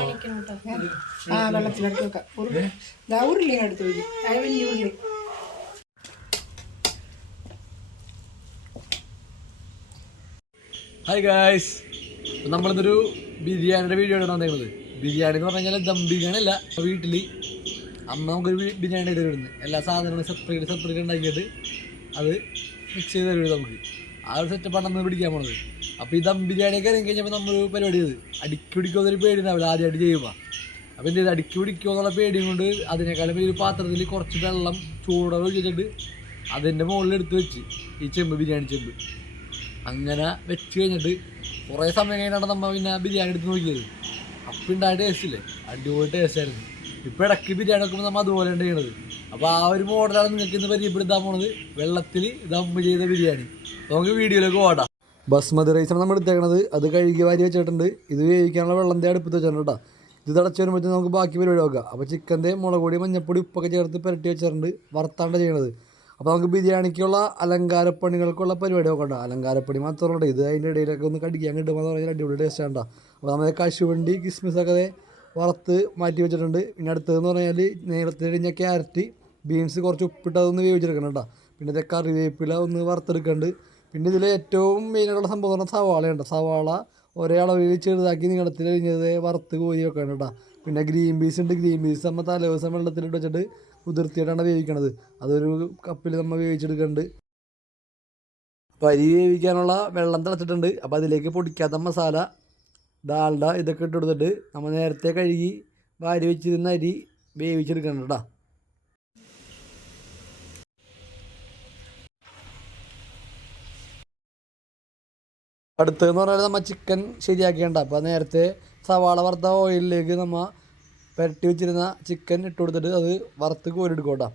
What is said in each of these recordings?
വെള്ളത്തിലെടുത്ത് വെക്കാം. ഉരുളി എടുത്ത് വയ്ക്കും. വലിയ ഉരുളി. ഹായ് ഗായ്സ്, നമ്മളിതൊരു ബിരിയാണിയുടെ വീഡിയോ ആണ് വന്നേക്കുന്നത്. ബിരിയാണി എന്ന് പറഞ്ഞു കഴിഞ്ഞാൽ ദം ബിരിയാണി അല്ല. വീട്ടിൽ അമ്മ നമുക്കൊരു ബിരിയാണി ചെയ്ത് തരുന്നത് എല്ലാ സാധനങ്ങളും സെപ്പറേറ്റ് ഉണ്ടാക്കിയിട്ട് അത് മിക്സ് ചെയ്ത് തരുന്നത് നമുക്ക്. ആ ഒരു സെറ്റപ്പാണ് നമ്മൾ പിടിക്കാൻ പോണത്. അപ്പോൾ ഈ ദം ബിരിയാണിയൊക്കെ ഇറങ്ങി കഴിഞ്ഞപ്പോൾ നമ്മൾ പരിപാടി ചെയ്ത് അടിക്കി പിടിക്കുമെന്നൊരു പേടി ഉണ്ടാവില്ല ആദ്യമായിട്ട് ചെയ്യുമ്പോൾ. അപ്പോൾ എന്ത് ചെയ്ത് അടിക്കി പിടിക്കുമോ എന്നുള്ള പേടിയും കൊണ്ട് അതിനേക്കാളും ഒരു പാത്രത്തിൽ കുറച്ച് വെള്ളം ചൂടോടെ ഒഴിച്ചിട്ട് അതിൻ്റെ മുകളിൽ എടുത്ത് വെച്ച് ഈ ചെമ്പ് ബിരിയാണി ചെമ്പ് അങ്ങനെ വെച്ച് കഴിഞ്ഞിട്ട് കുറേ സമയം കഴിഞ്ഞാണ് നമ്മൾ പിന്നെ ബിരിയാണി എടുത്ത് നോക്കിയത്. അപ്പം ഉണ്ടായ ടേസ്റ്റ് ഇല്ലേ, അടിപൊളി ടേസ്റ്റ് ആയിരുന്നു. ഇപ്പോൾ ഇടയ്ക്ക് ബിരിയാണി വെക്കുമ്പോൾ നമ്മൾ അതുപോലെ ഉണ്ട് ചെയ്യണത്. അപ്പോൾ ആ ഒരു മോഡലാണ് നിങ്ങൾക്ക് ഇന്ന് പരിചയപ്പെടുത്താൻ പോണത്, വെള്ളത്തിൽ ദം ചെയ്ത ബിരിയാണി. നമുക്ക് വീഡിയോയിലേക്ക് ഓടാം. ബസ്മതി റൈസാണ് നമ്മൾ എടുത്തേക്കണത്. അത് കഴുകി വാരി വെച്ചിട്ടുണ്ട്. ഇത് വേവിക്കാനുള്ള വെള്ളത്തെ അടുപ്പത്ത് വെച്ചിട്ടുണ്ട് കേട്ടോ. ഇത് തിളച്ച് വരുമ്പോഴത്തേക്ക് നമുക്ക് ബാക്കി പരിപാടി നോക്കാം. അപ്പോൾ ചിക്കൻ്റെ മുളക് പൊടി മഞ്ഞപ്പൊടി ഉപ്പൊക്കെ ചേർത്ത് പുരട്ടി വെച്ചിട്ടുണ്ട്. വറുത്താണ് ചെയ്യണത്. അപ്പോൾ നമുക്ക് ബിരിയാണിക്കുള്ള അലങ്കാരപ്പണികൾക്കുള്ള പരിപാടി നോക്കണ്ട. അലങ്കാരപ്പണി മാത്രമല്ല, ഇത് അതിൻ്റെ ഇടയിലൊക്കെ ഒന്ന് കടിക്കാൻ കിട്ടുമ്പോൾ പറഞ്ഞാൽ അടിപൊളി ടേസ്റ്റ് ആണ്. അപ്പോൾ നമ്മൾ കശുവണ്ടി കിസ്മിസൊക്കെ വറുത്ത് മാറ്റി വെച്ചിട്ടുണ്ട്. പിന്നെ അടുത്തതെന്ന് പറഞ്ഞാൽ നേരത്തെ കഴിഞ്ഞ ക്യാരറ്റ് ബീൻസ് കുറച്ച് ഉപ്പിട്ടതൊന്ന് വേവിച്ചെടുക്കണം കേട്ടോ. പിന്നെ ഇത് കറിവേപ്പില ഒന്ന് വറുത്തെടുക്കുന്നുണ്ട്. പിന്നെ ഇതിൽ ഏറ്റവും മെയിനായിട്ടുള്ള സംഭവം എന്ന് പറഞ്ഞാൽ സവാളയുണ്ട്. സവാള ഒരേ അളവിൽ ചെറുതാക്കി നീളത്തിൽ കഴിഞ്ഞത് വറുത്ത് കോരി വെക്കണം കേട്ടോ. പിന്നെ ഗ്രീൻ പീസ് ഉണ്ട്. ഗ്രീൻ പീസ് നമ്മൾ തലേ ദിവസം വെള്ളത്തിലിട്ട് വെച്ചിട്ട് കുതിർത്തിയിട്ടാണ് വേവിക്കണത്. അതൊരു കപ്പിൽ നമ്മൾ വേവിച്ചെടുക്കുന്നുണ്ട്. അപ്പോൾ അരി വേവിക്കാനുള്ള വെള്ളം തിളച്ചിട്ടുണ്ട്. അപ്പോൾ അതിലേക്ക് പൊടിക്കാത്ത മസാല ഡാൽഡ ഇതൊക്കെ ഇട്ട് കൊടുത്തിട്ട് നമ്മൾ നേരത്തെ കഴുകി വാരി വെച്ചിരുന്ന അരി വേവിച്ചെടുക്കണം കേട്ടോ. അടുത്തതെന്ന് പറഞ്ഞാൽ നമ്മൾ ചിക്കൻ ശരിയാക്കിയണ്ട. അപ്പോൾ നേരത്തെ സവാള വറുത്ത ഓയിലിലേക്ക് നമ്മൾ പുരട്ടി വെച്ചിരുന്ന ചിക്കൻ ഇട്ട് കൊടുത്തിട്ട് അത് വറുത്ത് കോരിയെടുക്കും കേട്ടോ.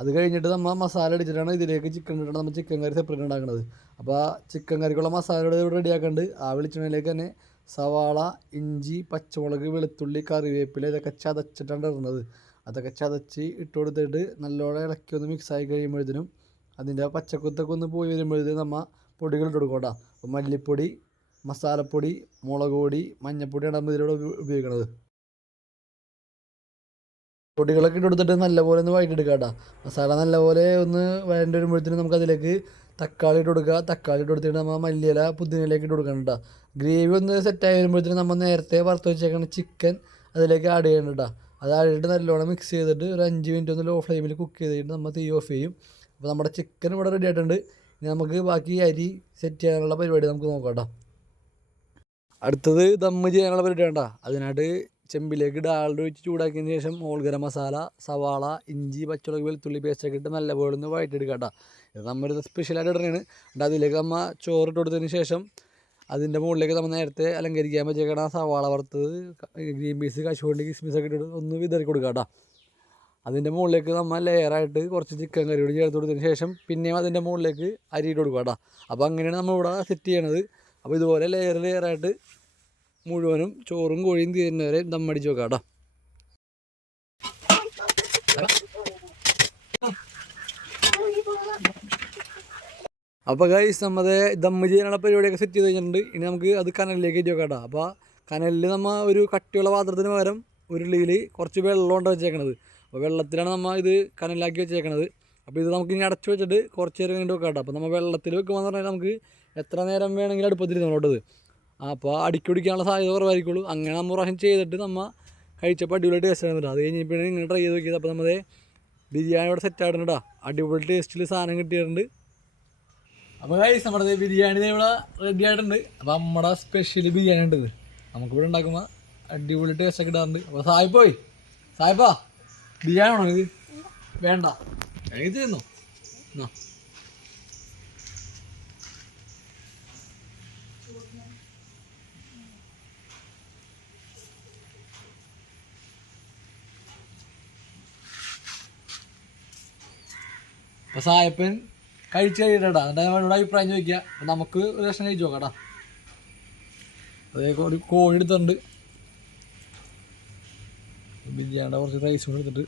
അത് കഴിഞ്ഞിട്ട് നമ്മൾ മസാല അടിച്ചിട്ടാണ് ഇതിലേക്ക് ചിക്കൻ ഇട്ടിട്ട് നമ്മൾ ചിക്കൻ കറി സെപ്പറേറ്റ് ഉണ്ടാക്കുന്നത്. അപ്പോൾ ചിക്കൻ കറിക്കുള്ള മസാല ഇവിടെ റെഡിയാക്കുന്നുണ്ട്. ആ വെളിച്ചെണ്ണയിലേക്ക് തന്നെ സവാള, ഇഞ്ചി, പച്ചമുളക്, വെളുത്തുള്ളി, കറിവേപ്പില ഇതൊക്കെ ചതച്ചിട്ടാണ് ഇടുന്നത്. അതൊക്കെ ചതച്ച് ഇട്ട് കൊടുത്തിട്ട് നല്ലോണം ഇളക്കി ഒന്ന് മിക്സായി കഴിയുമ്പോഴത്തേനും അതിൻ്റെ പച്ചക്കുത്തൊക്കെ ഒന്ന് പോയി വരുമ്പോഴത്തേനും നമ്മൾ പൊടികൾ ഇട്ട് കൊടുക്കും കേട്ടോ. അപ്പോൾ മല്ലിപ്പൊടി, മസാലപ്പൊടി, മുളക് പൊടി, മഞ്ഞൾപ്പൊടിയാണ് നമ്മൾ ഇതിലൂടെ ഉപയോഗിക്കുന്നത്. പൊടികളൊക്കെ ഇട്ട് കൊടുത്തിട്ട് നല്ലപോലെ ഒന്ന് വഴറ്റിയെടുക്കുക കേട്ടോ. മസാല നല്ലപോലെ ഒന്ന് വഴണ്ടി വരുമ്പോഴത്തേനും നമുക്കതിലേക്ക് തക്കാളി ഇട്ട് കൊടുക്കുക. തക്കാളി ഇട്ട് കൊടുത്തിട്ട് നമ്മൾ മല്ലിയില പുതിനയിലേക്ക് ഇട്ട് കൊടുക്കണം കേട്ടോ. ഗ്രേവി ഒന്ന് സെറ്റായി വരുമ്പോഴത്തേനും നമ്മൾ നേരത്തെ വറുത്ത് വെച്ചേക്കുന്ന ചിക്കൻ അതിലേക്ക് ആഡ് ചെയ്യണം കേട്ടോ. അത് ആഡിയിട്ട് നല്ലോണം മിക്സ് ചെയ്തിട്ട് ഒരു 5 മിനിറ്റ് ഒന്ന് ലോ ഫ്ലെയിമിൽ കുക്ക് ചെയ്തിട്ട് നമ്മൾ തീ ഓഫ് ചെയ്യും. അപ്പോൾ നമ്മുടെ ചിക്കൻ ഇവിടെ റെഡി ആയിട്ടുണ്ട്. ഇനി നമുക്ക് ബാക്കി അരി സെറ്റ് ചെയ്യാനുള്ള പരിപാടി നമുക്ക് നോക്കാം കേട്ടോ. അടുത്തത് ദമ്മ് ചെയ്യാനുള്ള പരിപാടി വേണ്ട. അതിനായിട്ട് ചെമ്പിലേക്ക് ഡാൽഡ ഒഴിച്ച് ചൂടാക്കിയതിന് ശേഷം ഗരം മസാല, സവാള, ഇഞ്ചി, പച്ചമുളക്, വെളുത്തുള്ളി പേസ്റ്റൊക്കെ ഇട്ട് നല്ലപോലെ ഒന്ന് വഴറ്റിയെടുക്കുക കേട്ടോ. ഇത് നമ്മളിത് സ്പെഷ്യലായിട്ട് ഇടുന്നതാണ്. എന്നിട്ട് അതിലേക്ക് നമ്മൾ ചോറിട്ട് കൊടുത്തതിന് ശേഷം അതിൻ്റെ മുകളിലേക്ക് നമ്മൾ നേരത്തെ അലങ്കരിക്കാൻ വെച്ചേക്കണം സവാള വറുത്തത്, ഗ്രീൻ പീസ്, കശുവണ്ടി, കിസ്മിസൊക്കെ ഇട്ടിട്ട് ഒന്ന് വിതറി കൊടുക്കുക കേട്ടോ. അതിൻ്റെ മുകളിലേക്ക് നമ്മൾ ലെയറായിട്ട് കുറച്ച് ചിക്കൻ കറി കൂടി ചേർത്ത് കൊടുത്തതിന് ശേഷം പിന്നെയും അതിൻ്റെ മുകളിലേക്ക് അരി ഇട്ട് കൊടുക്കുക കേട്ടോ. അപ്പോൾ അങ്ങനെയാണ് നമ്മളിവിടെ സെറ്റ് ചെയ്യണത്. അപ്പോൾ ഇതുപോലെ ലെയറായിട്ട് മുഴുവനും ചോറും കോഴിയും തീരുന്നവരെ ദമ്മടിച്ച് വെക്കാം കേട്ടോ. അപ്പോൾ ഗൈസ് നമ്മുടെ ദമ്മ് ചെയ്യാനുള്ള പരിപാടിയൊക്കെ സെറ്റ് ചെയ്ത് കഴിഞ്ഞിട്ടുണ്ട്. ഇനി നമുക്ക് അത് കനലിലേക്ക് കയറ്റി വെക്കാം കേട്ടോ. അപ്പോൾ കനലിൽ നമ്മൾ ഒരു കട്ടിയുള്ള പാത്രത്തിന് പകരം ഉരുളിയിൽ കുറച്ച് വെള്ളം കൊണ്ട് വെച്ചേക്കണത്. അപ്പോൾ വെള്ളത്തിലാണ് നമ്മൾ ഇത് കനലാക്കി വെച്ചേക്കണത്. അപ്പോൾ ഇത് നമുക്ക് ഇനി അടച്ചു വെച്ചിട്ട് കുറച്ച് നേരം കഴിഞ്ഞിട്ട് വെക്കാം കേട്ടോ. അപ്പോൾ നമ്മൾ വെള്ളത്തിൽ വെക്കുമ്പോൾ പറഞ്ഞാൽ നമുക്ക് എത്ര നേരം വേണമെങ്കിലും അടുപ്പത്തിരുന്നോട്ടത്. അപ്പോൾ അടിക്കി പിടിക്കാനുള്ള സാധ്യത കുറവായിരിക്കുള്ളൂ. അങ്ങനെ നമ്മൾ പ്രാവശ്യം ചെയ്തിട്ട് നമ്മൾ കഴിച്ചപ്പോൾ അടിപൊളി ടേസ്റ്റ് ആയിരുന്നു. അത് കഴിഞ്ഞപ്പോൾ ഇങ്ങനെ ട്രൈ ചെയ്ത് നോക്കിയത്. അപ്പോൾ നമ്മുടെ ബിരിയാണി ഇവിടെ സെറ്റ് ആയിട്ടുണ്ട്. അടിപൊളി ടേസ്റ്റിൽ സാധനം കിട്ടിയിട്ടുണ്ട്. അപ്പോൾ ഗൈസ് നമ്മുടെ ബിരിയാണി ഇവിടെ റെഡി ആയിട്ടുണ്ട്. അപ്പോൾ നമ്മുടെ സ്പെഷ്യൽ ബിരിയാണി ഉണ്ട്. നമുക്കിവിടെ ഉണ്ടാക്കുമ്പോൾ അടിപൊളി ടേസ്റ്റൊക്കെ ഇടാറുണ്ട്. അപ്പോൾ സായിപ്പാ ബിരിയാണി ആണോ ഇത്? വേണ്ട, ഇത് തന്നോ. അപ്പോൾ സായപ്പൻ കഴിച്ച് കഴിയട്ടാ. എന്നിട്ട് അവനോട് അഭിപ്രായം ചോദിക്കുക. അപ്പോൾ നമുക്ക് ഒരു ലക്ഷം കഴിച്ച് നോക്കാം കേട്ടോ. അതേ ഒരു കോഴി എടുത്തിട്ടുണ്ട്. ബിരിയാണിയുടെ കുറച്ച് റൈസ് കൂടെ എടുത്തിട്ട്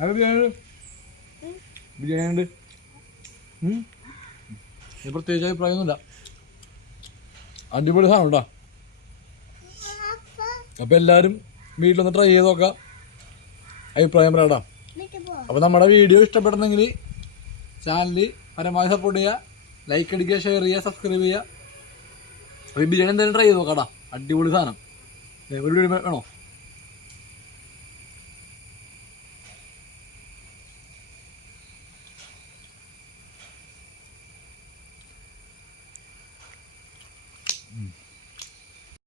അത് ബിരിയാണി ബിരിയാണി ഉണ്ട്. പ്രത്യേകിച്ച് അഭിപ്രായമൊന്നുമില്ല, അടിപൊളി സാധനം കേട്ടോ. അപ്പം എല്ലാവരും വീട്ടിലൊന്ന് ട്രൈ ചെയ്ത് നോക്കാം, അഭിപ്രായം പറയാം. അപ്പോൾ നമ്മുടെ വീഡിയോ ഇഷ്ടപ്പെടണമെങ്കിൽ ചാനൽ പരമാവധി സപ്പോർട്ട് ചെയ്യുക, ലൈക്ക് അടിക്കുക, ഷെയർ ചെയ്യുക, സബ്സ്ക്രൈബ് ചെയ്യുക. അപ്പോൾ ഈ ബിരിയാണി എന്തായാലും ട്രൈ ചെയ്ത് നോക്കാം കേട്ടോ, അടിപൊളി സാധനം. ഒരു വീഡിയോ വേണോ?